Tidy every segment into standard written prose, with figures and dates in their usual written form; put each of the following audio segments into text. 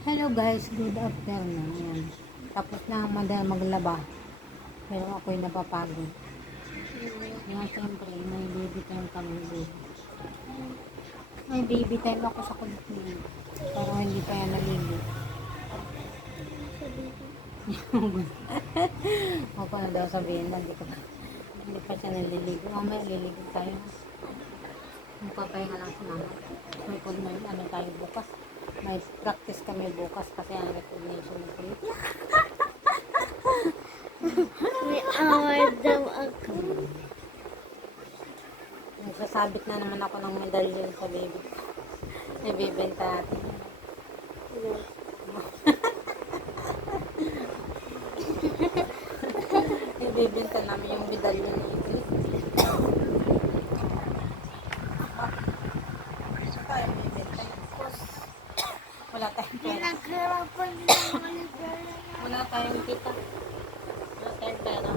Hello guys, good afternoon. Ayan. Tapos na ang madal maglaba. Pero ako'y napapagod. Nga siyempre, may baby time kami. May baby time ako sa kulit niya. Pero hindi pa yan naligo. Ako na daw sabihin na, hindi pa siya naliligo. Mamaya liligo tayo. Magpapahinga lang si mama. May ano tayo bukas. May practice kami bukas kasi ang recognition ng kulit. May award daw ako. Nagsasabit na naman ako ng medalyon sa baby. May bibenta natin. Ibibenta namin yung medalyon ni Ingrid. Tayo bibenta. Wala tayong pera. Nagharapan ng maligaya. Wala tayong kita. Wala tayong pera.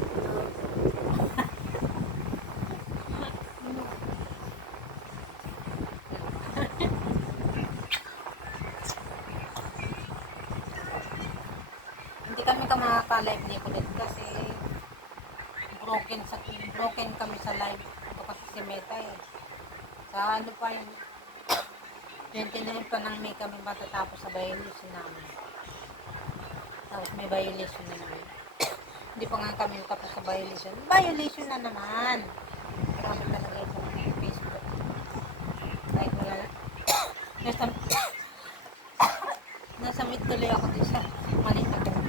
Hindi kami makaka-live ni Kulit kasi broken kami sa live. Ito kasi si Meta eh. Sa ano pa yung 29 pa ng May kami matatapos sa violation namin. Tapos may violation na naman. Hindi pa nga kami tapos sa violation. Violation na naman. Grabe talaga ito ng Facebook. Kahit wala lang. Nasa mid tuloy ako din sa maliit na kong